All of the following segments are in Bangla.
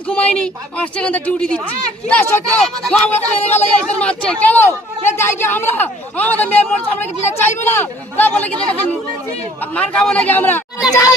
রাত ঘুমাইনি সেখান থেকে ডিউটি দিচ্ছি তা সত্ত্বেও মেরে গেল মারছে কেন এ দায় কি আমরা আমাদের মেয়ে মরছে আমরা কি বিচার চাইব না তা বলে কি দেখে মার খাব নাকি আমরা চাই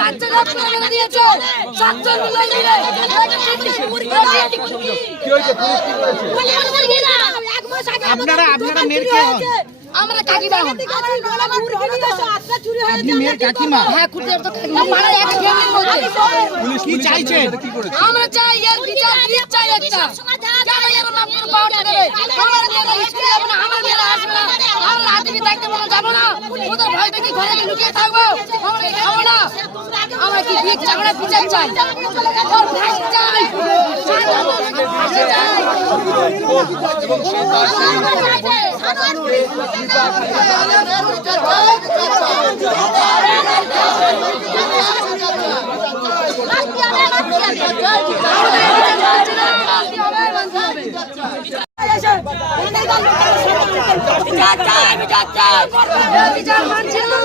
বাচ্চা রাত করে মেরে দিয়েছ সাতজন মিলে মিলে আপনারা আপনারা মেয়ের কে হন। আমরা কাকিমা হন। আপনি মেয়ের কাকিমা। হ্যাঁ কুটে তো কাকিমা। পাড়া এক ফ্যামিলির মধ্যে কি চাইছেন আমরা চাই এর বিচার বিচার চাই একটা। কেন এর নাম করে পাওয়াটা দেবে আমার মেয়েরা স্কুলে যাবে না আমার মেয়েরা আসবে না। আমরা রাতে কি দেখতে যাব না। ওদের ভয় থেকে ঘরে গিয়ে লুকিয়ে থাকব। আমরা কি খাব না। আমরা কি বিয়ে চাই? বিচার চাই? ওর চাই ফাঁসি চাই বিচার চাই বিচার চাই বিচার মানছি না